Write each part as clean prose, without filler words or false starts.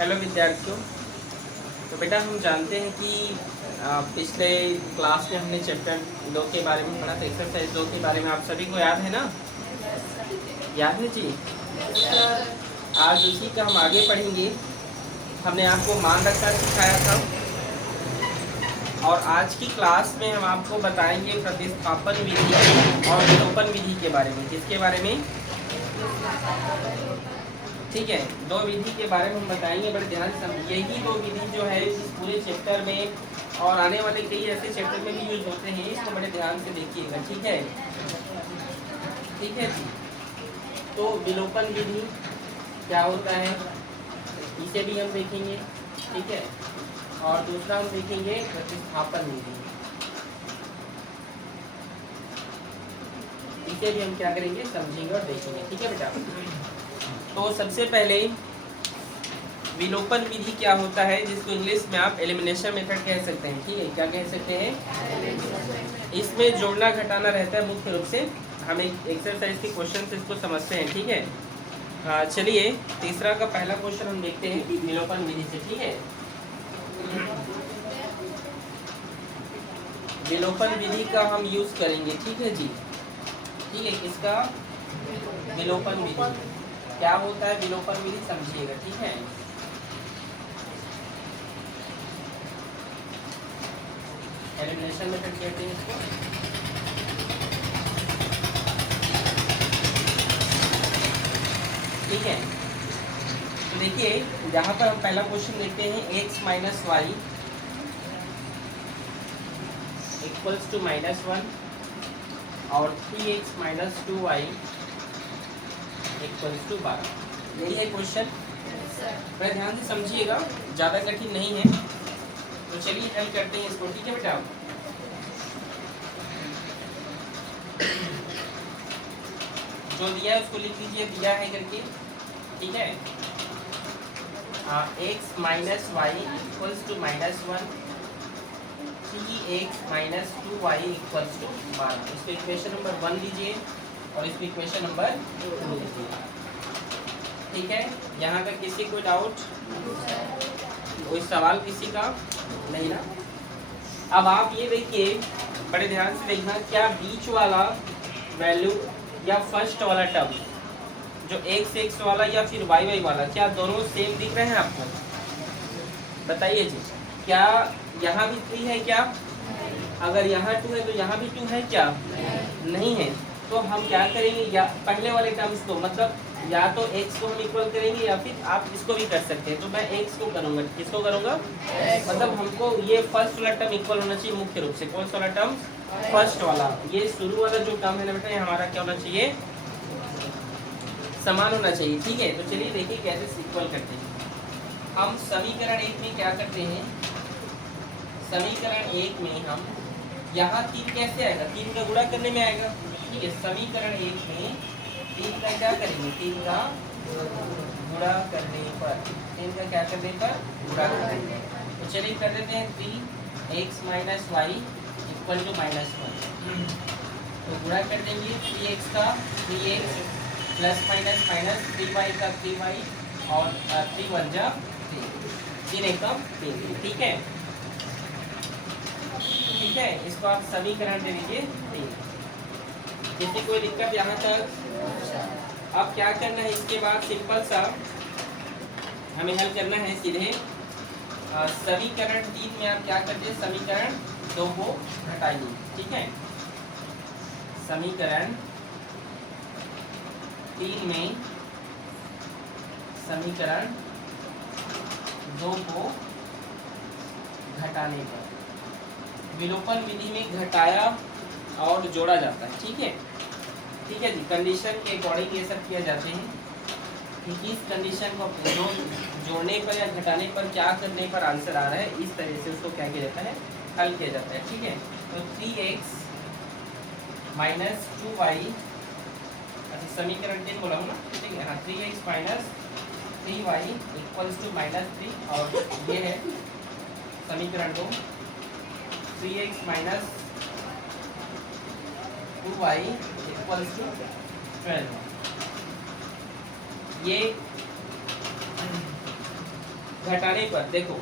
Hello विद्यार्थियों। तो बेटा हम जानते हैं कि पिछले क्लास में हमने चैप्टर 2 के बारे में पढ़ा था, एक्सरसाइज 2 के बारे में। आप सभी को याद है ना? याद है जी? आज उसी का हम आगे पढ़ेंगे। हमने आपको मान रखना सिखाया था और आज की क्लास में हम आपको बताएंगे प्रतिस्थापन विधि और विलोपन विधि के बारे में। किसके बारे में? ठीक है, दो विधि के बारे में हम बताएंगे। बड़े ध्यान से समझिए। यही दो विधि जो है इस पूरे चैप्टर में और आने वाले कई ऐसे चैप्टर में भी यूज होते हैं, इसको बड़े ध्यान से देखिएगा। ठीक है, ठीक है जी। तो विलोपन विधि क्या होता है इसे भी हम देखेंगे। ठीक है, और दूसरा हम देखेंगे प्रतिस्थापन विधि। इसे भी हम क्या करेंगे, समझेंगे और देखेंगे। ठीक है बेटा। तो सबसे पहले विलोपन विधि क्या होता है, जिसको इंग्लिश में आप एलिमिनेशन मेथड कह सकते हैं। ठीक है, क्या कह सकते हैं? इसमें जोड़ना घटाना रहता है मुख्य रूप से। हम एक एक्सरसाइज के क्वेश्चन से इसको समझते हैं। ठीक है, चलिए तीसरा का पहला क्वेश्चन हम देखते हैं विलोपन विधि से। ठीक है, विलोपन विधि का हम यूज करेंगे। ठीक है जी। ठीक है, किसका? विलोपन विधि। क्या होता है विलोपन विधि, समझिएगा। ठीक है, एलिमिनेशन मेथड कहते हैं इसको। ठीक है, तो देखिए यहाँ पर हम पहला क्वेश्चन देखते हैं। x minus y equals to -1 और 3x minus 2y equals to 12। यही है क्वेश्चन। बड़े ध्यान से समझिएगा, ज़्यादा कठिन नहीं है। तो चलिए हल करते हैं इसको। ठीक है बेटा, जो दिया है उसको लिख लीजिए, दिया है करके। ठीक है, x minus y equals to -1, 3x minus 2y equals to 12। इसको इक्वेशन नंबर 1 लीजिए और इसको इक्वेशन नंबर 2 लीजिए। ठीक है, यहाँ तक किसी कोई डाउट, कोई सवाल किसी का नहीं ना? अब आप ये देखिए, बड़े ध्यान से देखना, क्या बीच वाला वैल्यू या फर्स्ट वाला टर्म जो x वाला या फिर y वाला, क्या दोनों सेम दिख रहे हैं आपको? बताइए जी। क्या यहाँ भी 3 है क्या? अगर यहाँ 2 है तो यहाँ भी 2 है क्या? नहीं है। तो हम क्या करेंगे, या पहले वाले टर्म्स को, मतलब या तो x को हम इक्वल करेंगे या फिर आप इसको भी कर सकते हैं। तो मैं x को करूँगा। किसको करूँगा? मतलब हमको ये फर्स्ट वाला टर्म इक्वल होना चाहिए मुख्य रूप से। कौन सा वाला टर्म? फर्स्ट वाला। ये शुरू वाला जो टर्म है ना बेटा, ये हमारा क्या होना चाहिए? समान होना चाहिए। ठीक है, तो चलिए देखिए कैसे इक्वल करते हैं। हम समीकरण 1 में क्या करते हैं, समीकरण 1 में हम यहाँ 3 कैसे आएगा? 3 का गुणा करने में आएगा। ठीक है, समीकरण 1 में 3 का क्या करेंगे? 3 का गुणा करने पर, 3 का क्या करने पर? गुणा करेंगे। तो चलिए कर देते हैं 3x minus Y equal to -1। तो गुणा कर देंगे 3x का 3x plus minus minus 3y का 3y और 3 1 जा 3 एकदम 3। ठीक है, ठीक है, इसको आप समीकरण दे दीजिए 3। किसी कोई दिक्कत यहाँ तक? अब क्या करना है इसके बाद? सिंपल सा हमें हल करना है सीधे। समीकरण 3 में आप क्या करते हैं, समीकरण 2 को हटाइए। ठीक है, समीकरण 3 में समीकरण 2 को घटाने पर, विलोपन विधि में घटाया और जोड़ा जाता है। ठीक है, ठीक है जी। कंडीशन के अकॉर्डिंग ये सब किया जाते हैं कि किस कंडीशन को जोड़ने पर या घटाने पर, क्या करने पर आंसर आ रहा है, इस तरह से उसको क्या किया जाता है, हल किया जाता है। ठीक है, तो 3x माइनस 2y, अच्छा समीकरण 3 बोला हूँ ना? ठीक है, हाँ, 3x minus 3y equals to -3 और ये है समीकरण 2, 3x minus 2y equals to 12। ये घटाने पर देखो,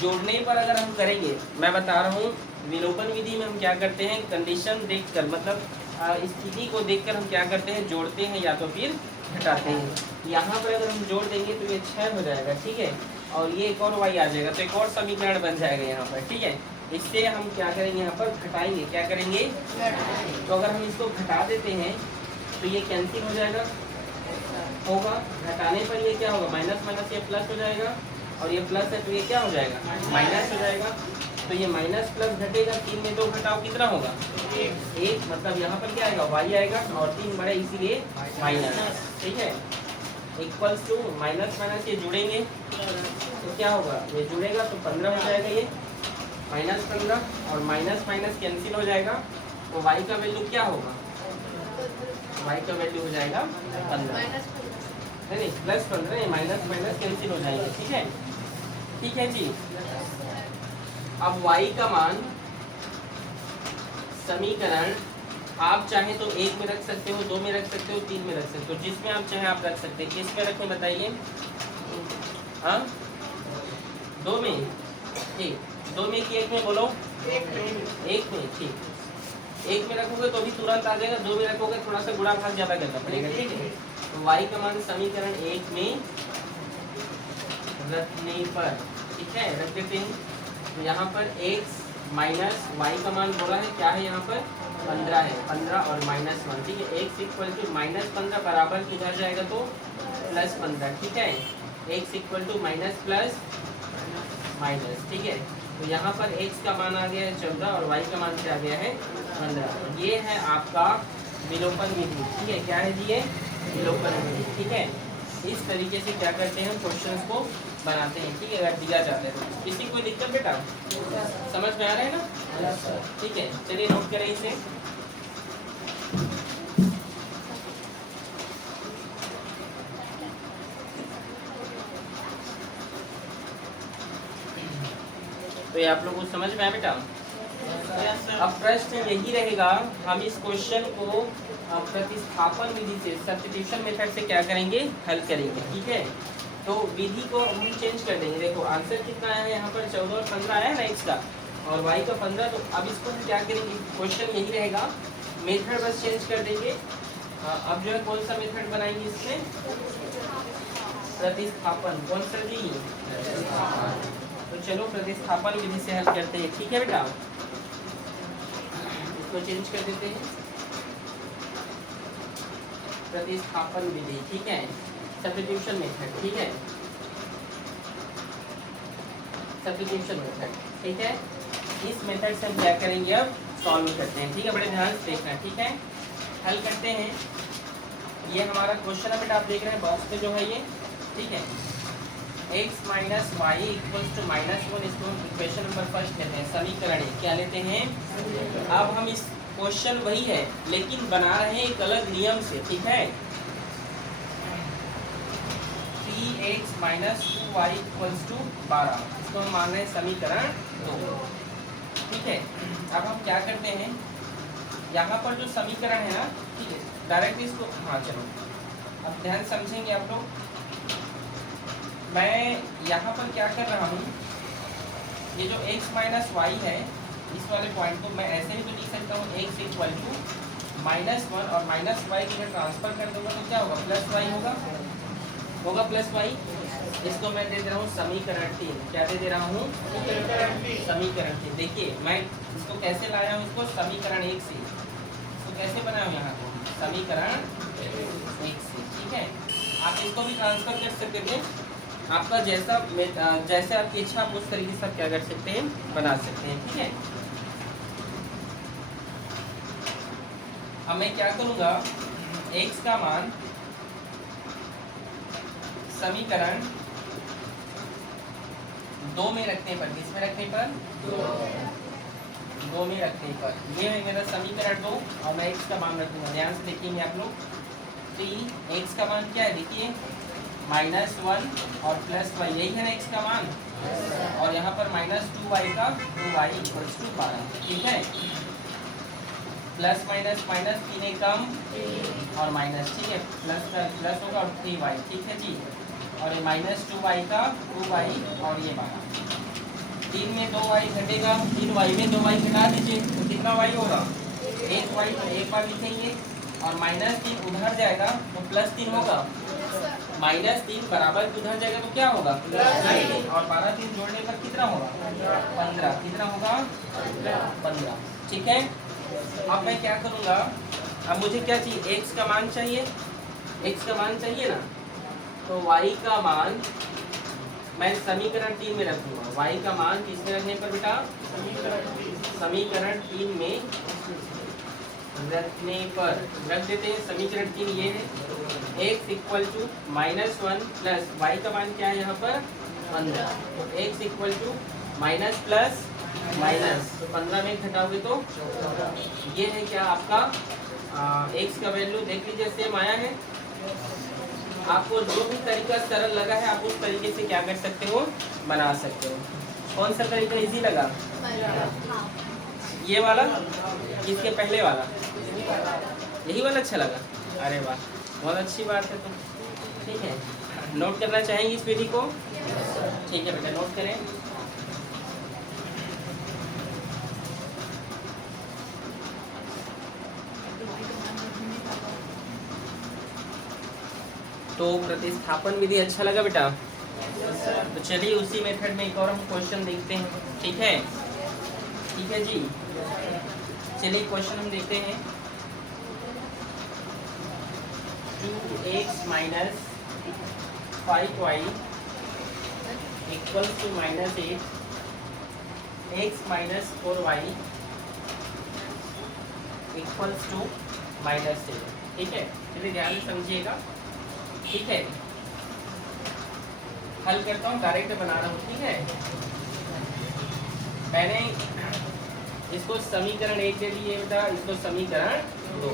जोड़ने पर अगर हम करेंगे, मैं बता रहा हूँ विलोपन विधि में हम क्या करते हैं, कंडीशन देखकर मतलब स्थिति को देखकर हम क्या करते हैं, जोड़ते हैं या तो फिर घटाते हैं। यहाँ पर अगर हम जोड़ देंगे तो ये 6 हो जाएगा, ठीक है, और ये एक और y आ जाएगा, तो एक और समीकरण बन जाएगा यहाँ पर, ठीक है। इससे हम क्या करेंगे, यहाँ पर घटाएंगे, क्या करेंगे, तो अगर हम इसको घटा देते हैं तो ये कैंसिल हो जाएगा, होगा, घटाने पर ये क्या होगा, माइनस माइनस ये प्लस हो जाएगा, और ये प्लस है तो ये क्या हो जाएगा, माइनस हो जाएगा। तो ये माइनस प्लस घटेगा, 3 में 2 घटाओ कितना होगा, 1, मतलब यहाँ पर क्या आएगा, y आएगा, और 3 बड़ा इसीलिए माइनस, ठीक है। इक्वल्स टू माइनस माइनस ये जुड़ेंगे तो क्या होगा, ये जुड़ेगा तो 15 हो जाएगा, ये माइनस 15, और माइनस माइनस कैंसिल हो जाएगा, तो y का वैल्यू क्या होगा, y का वैल्यू हो जाएगा 15, नहीं प्लस 15, माइनस माइनस कैंसिल हो जाएगा, ठीक है, ठीक है जी। अब y का मान समीकरण आप चाहे तो 1 में रख सकते हो, 2 में रख सकते हो, 3 में रख सकते हो, जिसमें आप चाहे आप रख सकते हैं। किस में रखें बताइए, हाँ 2 में, ठीक, 2 में कि 1 में, बोलो 1 में, ठीक, 1 में रखोगे तो भी तुरंत आ जाएगा, 2 में रखोगे थोड़ा सा गुणा भाग ज्यादा करना पड़ेगा, ठीक है। तो y का मान समीकरण 1 में रखने पर, ठीक है, रख देते हैं। तो यहाँ पर x माइनस y का मान बोला है क्या है, यहाँ पर 15 है, 15 और माइनस 1, ठीक है। x इक्वल टू माइनस 15 बराबर किधर जाएगा तो प्लस 15, ठीक है। x equal to minus plus minus, ठीक है। तो यहाँ पर x का मान आ गया है 14 और y का मान क्या आ गया है 15। ये है आपका विलोपन विधि, ठीक है, क्या है जी ये विलोपन विधि, ठीक है। इस तरीके से क्या करते हैं, क्वेश्चंस को बनाते हैं, ठीक है, अगर दिया जाता है तो। किसी कोई दिक्कत बेटा, समझ में आ रहा है ना, ठीक है, चलिए नोट करें इसे। तो ये आप लोगों को समझ में आया बेटा। अब प्रश्न यही रहेगा, हम इस क्वेश्चन को प्रतिस्थापन विधि से, सब्स्टिट्यूशन मेथड से क्या करेंगे, हल करेंगे, ठीक है। तो विधि को हम चेंज कर देंगे। देखो आंसर कितना आया है यहाँ पर, 14 और 15 आया ना x का, और y का 15। तो अब इसको हम क्या करेंगे, क्वेश्चन यही रहेगा, मेथड बस चेंज कर देंगे। अब जो है कौन सा मेथड बनाएंगे इसमें, प्रतिस्थापन, कौन सा जी, तो चलो प्रतिस्थापन विधि से हल करते हैं, ठीक है बेटा। इसको चेंज कर देते हैं, प्रतिस्थापन विधि, ठीक है, सब्स्टिट्यूशन मेथड, ठीक है, सब्स्टिट्यूशन मेथड, ठीक है। इस मेथड से हम क्या करेंगे, अब सॉल्व करते हैं, ठीक है, बड़े ध्यान से देखना, ठीक है। हल करते हैं, ये हमारा क्वेश्चन है बेटा, आप देख रहे हैं बॉक्स पे जो है ये, ठीक है। x minus y equals to -1, इसको हम इक्वेशन नंबर फर्स्ट लेते हैं, समीकरण क्या लेते हैं। अब हम इस क्वेश्चन वही है लेकिन बना रहे हैं एक अलग नियम से, ठीक है। 3x minus 2y equals to 12, इसको हम मान रहे हैं समीकरण 2, ठीक है। अब हम क्या करते हैं, यहाँ पर जो समीकरण है ना, ठीक है, डायरेक्टली इसको, हाँ चलो अब ध्यान समझेंगे आप लोग। मैं यहाँ पर क्या कर रहा हूँ, ये जो x माइनस वाई है, इस वाले पॉइंट को मैं ऐसे भी तो लिख सकता हूँ, x इक्वल टू -1 और माइनस वाई की जब ट्रांसफर कर दूंगा तो क्या होगा, प्लस वाई होगा प्लस वाई। इसको मैं दे दे रहा हूँ समीकरण 3, क्या दे रहा हूँ, समीकरण 3। देखिए मैं इसको कैसे लाया हूँ, इसको समीकरण 1 से, इसको कैसे बनाया हूँ यहाँ को, समीकरण 1 से, ठीक है। आप इसको भी ट्रांसफर कर सकते थे, आपका जैसे आपकी इच्छा आप उस तरीके से आप क्या कर सकते हैं, बना सकते हैं, ठीक है। अब मैं क्या करूँगा, x का मान समीकरण 2 में रखने पर, किसमें रखने पर, 2 में रखने पर, ये है मेरा समीकरण 2, और मैं x का मान रखूँगा। ध्यान से देखेंगे आप लोग, तो x का मान क्या है, देखिए -1 और प्लस वाई, यही है ना x का मान, और यहाँ पर -2y का 2y इक्वल्स टू 12, ठीक है। प्लस माइनस माइनस, 3 कम और माइनस, ठीक है, प्लस का प्लस होगा और 3y, ठीक है जी। और ये -2y का 2y और ये 12। 3 में 2y घटेगा, 3y में 2y घटा दीजिए तो कितना y होगा 1y। तो एक बार लिखेंगे और -3 उधर जाएगा तो +3 होगा। -3 बराबर उधर जाएगा तो क्या होगा और 12 3 जोड़ने पर कितना होगा 15। कितना होगा 15। ठीक है। अब मैं क्या करूँगा, अब मुझे क्या चाहिए x का मान चाहिए, x का मान चाहिए ना, तो y का मान मैं समीकरण 3 में रखूंगा। y का मान किसमें रखने पर बेटा समीकरण 3 में रखने पर रख देते हैं। समीकरण 3 ये है x equal to -1 plus y का मान क्या है यहाँ पर 15। तो x equal to minus plus minus, तो 15 में घटाओगे तो ये है क्या आपका x का वैल्यू देख लीजिए सेम आया है। आपको जो भी तरीका सरल लगा है आप उस तरीके से क्या कर सकते हो बना सकते हो। कौन सा तरीका इजी लगा, ये वाला इसके पहले वाला, यही वाला अच्छा लगा? अरे वाह बहुत अच्छी बात है। तो ठीक है, नोट करना चाहेंगे इस विधि को? ठीक है बेटा नोट करें। तो प्रतिस्थापन विधि अच्छा लगा बेटा? तो चलिए उसी मेथड में एक और हम क्वेश्चन देखते हैं। ठीक है, ठीक है जी। चलिए क्वेश्चन हम देखते हैं। 2x minus 5y equals to -8, x minus 4y equals to -7। ठीक है, चलिए ध्यान से समझिएगा। ठीक है, हल करता हूँ, डायरेक्ट बना रहा हूँ। ठीक है, मैंने इसको समीकरण 1 दे दिए बेटा, इसको समीकरण 2।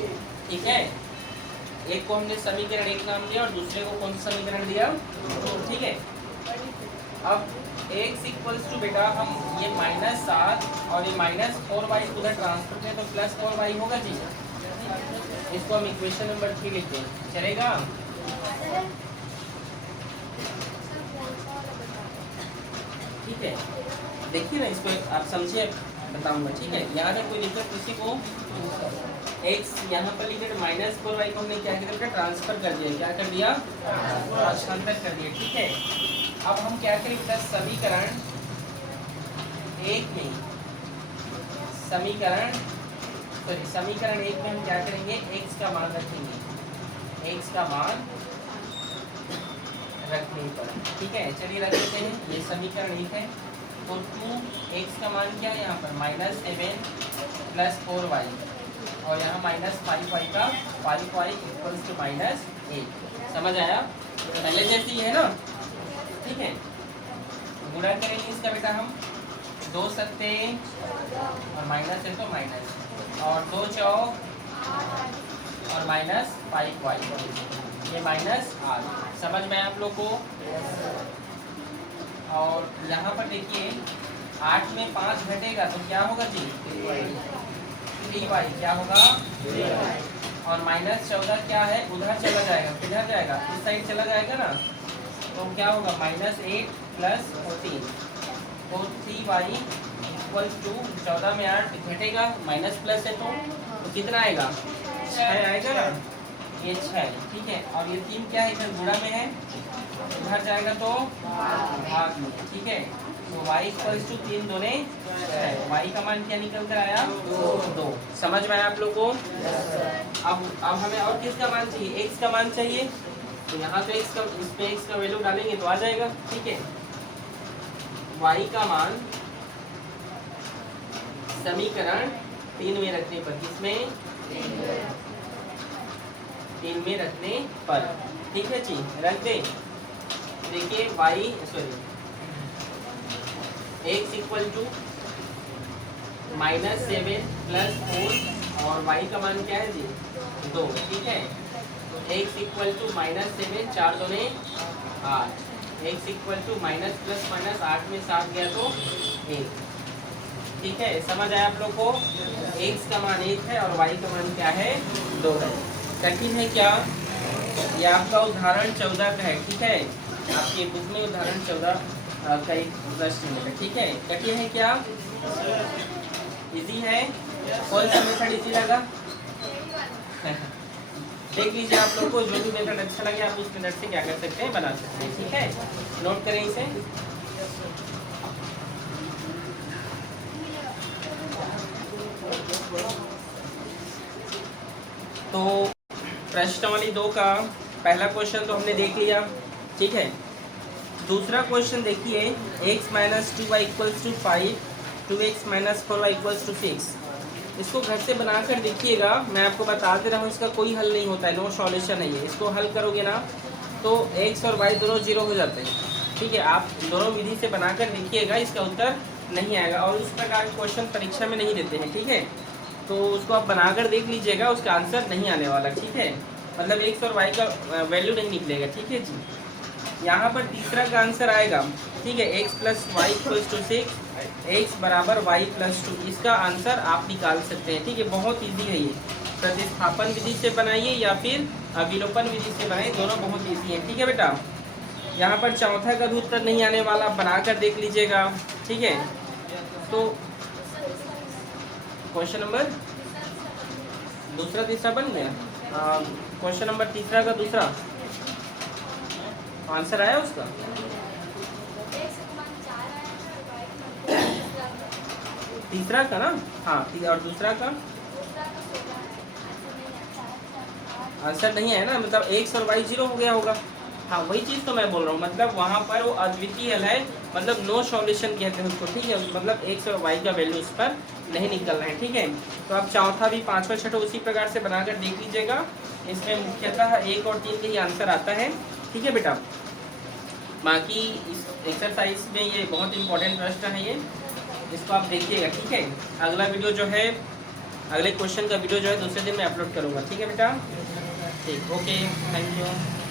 ठीक है, एक को हमने समीकरण 1 नाम दिया और दूसरे को कौन सा समीकरण दिया 2। ठीक है, अब x इक्वल्स टू बेटा हम ये -7 और ये -4y उधर ट्रांसफर करें तो +4y होगा जी। इसको हम इक्वेशन नंबर 3 लिखते हैं, चलेगा? ठीक है, देखिए ना इसको आप समझिए बताऊंगा। ठीक है, यहाँ पे कोई दिक्कत किसी को x यहाँ पर लिखे -4y को हमने क्या किया ट्रांसफर कर दिया, क्या कर दिया भाषांतर कर दिया। ठीक है, अब हम क्या करेंगे समीकरण 1 में समीकरण 1 में हम क्या करेंगे x का मान रखेंगे, x का मान रखने पर। ठीक है, चलिए रख देते हैं। ये समीकरण 1 है तो 2x का मान क्या है यहाँ पर -7 प्लस 4y और यहाँ -5y का 5y इक्वल्स टू -8। समझ आया? पहले जैसी है ना। ठीक है, गुणा करेंगे इसका बेटा हम 2 सत्ते और माइनस है तो माइनस और 2 चौक और -5y ये -8। समझ में आप लोग को? और यहाँ पर देखिए 8 में 5 घटेगा तो क्या होगा जी 3y। क्या होगा और -14 क्या है उधर चला जाएगा, किधर जाएगा इस साइड चला जाएगा ना, तो क्या होगा -8 प्लस 14 तो 3y इक्वल्स टू 14 में 8 घटेगा माइनस प्लस है तो कितना आएगा 6 आएगा ना, ये 6। ठीक है, और ये 3 क्या है इधर गुणा में है, इधर जाएगा तो भाग में। ठीक है, तो y इक्वल्स टू 3 दूने 6, y का मान क्या निकल कर आया 2। समझ में आया आप लोग को? अब हमें और किसका मान चाहिए, x का मान चाहिए, तो यहाँ तो x का इस पे x का वैल्यू डालेंगे तो आ जाएगा। ठीक है, y का मान समीकरण 3 में रखने पर, किसमें 3 में रखने पर। ठीक है जी, रख दे। देखिए x इक्वल टू -7 प्लस 4 और y का मान क्या है जी 2। ठीक है, तो x इक्वल टू -7 4 दूने 8, x equal to minus plus minus 8 में 7 गया तो 1। ठीक है, समझ आया आप लोग को? x का मान 1 है और y का मान क्या है 2 है। कठिन है क्या? ये आपका उदाहरण 14 का है। ठीक है, आपके बुक में उदाहरण 14 का एक प्रश्न मिलेगा, ठीक है। कठिन है क्या, इजी है, कौन सा मेथड इजी लगा? देख लीजिए, आप लोग को जो भी मेथड अच्छा लगे आप उस मेथड से क्या कर सकते हैं, बना सकते हैं, ठीक है। नोट करें इसे। तो प्रश्नावली 2 का पहला क्वेश्चन तो हमने देख लिया, ठीक है। दूसरा क्वेश्चन देखिए, x minus 2y equals to 5, 2x minus 4y equals to 6। इसको घर से बनाकर देखिएगा, मैं आपको बता दे रहा हूँ इसका कोई हल नहीं होता है, नो सॉल्यूशन है ये। इसको हल करोगे ना तो x और y दोनों जीरो हो जाते हैं, ठीक है। आप दोनों विधि से बनाकर देखिएगा, इसका उत्तर नहीं आएगा और इस प्रकार के क्वेश्चन परीक्षा में नहीं देते हैं, ठीक है। तो उसको आप बनाकर देख लीजिएगा, उसका आंसर नहीं आने वाला, ठीक है। मतलब x और y का वैल्यू नहीं निकलेगा, ठीक है जी। यहाँ पर तीसरा का आंसर आएगा, ठीक है, x plus y equals to 6, x बराबर y प्लस 2। इसका आंसर आप निकाल सकते हैं, ठीक है। बहुत इजी है ये, प्रतिस्थापन विधि से बनाइए या फिर विलोपन विधि से बनाइए, दोनों बहुत इजी है, ठीक है बेटा। यहाँ पर चौथा का भी उत्तर नहीं आने वाला, बनाकर देख लीजिएगा, ठीक है। तो क्वेश्चन नंबर दूसरा तीसरा बन गया, क्वेश्चन नंबर तीसरा का दूसरा आंसर आया उसका। तीसरा का ना, हाँ, और दूसरा का आंसर नहीं है ना, मतलब x और y जीरो हो गया होगा। हाँ, वही चीज़ तो मैं बोल रहा हूँ, मतलब वहाँ पर वो अद्वितीय है, मतलब नो सॉल्यूशन कहते हैं उसको, ठीक है। मतलब x और y का वैल्यू उस पर नहीं निकल रहा है, ठीक है। तो आप चौथा भी, पाँचवा, छठा उसी प्रकार से बनाकर देख लीजिएगा। इसमें मुख्यतः 1 और 3 का ही आंसर आता है, ठीक है बेटा। बाकी इस एक्सरसाइज में ये बहुत इंपॉर्टेंट प्रश्न है ये, इसको आप देखिएगा, ठीक है। अगला वीडियो जो है, अगले क्वेश्चन का वीडियो जो है दूसरे दिन मैं अपलोड करूँगा, ठीक है बेटा। ठीक, ओके, थैंक यू।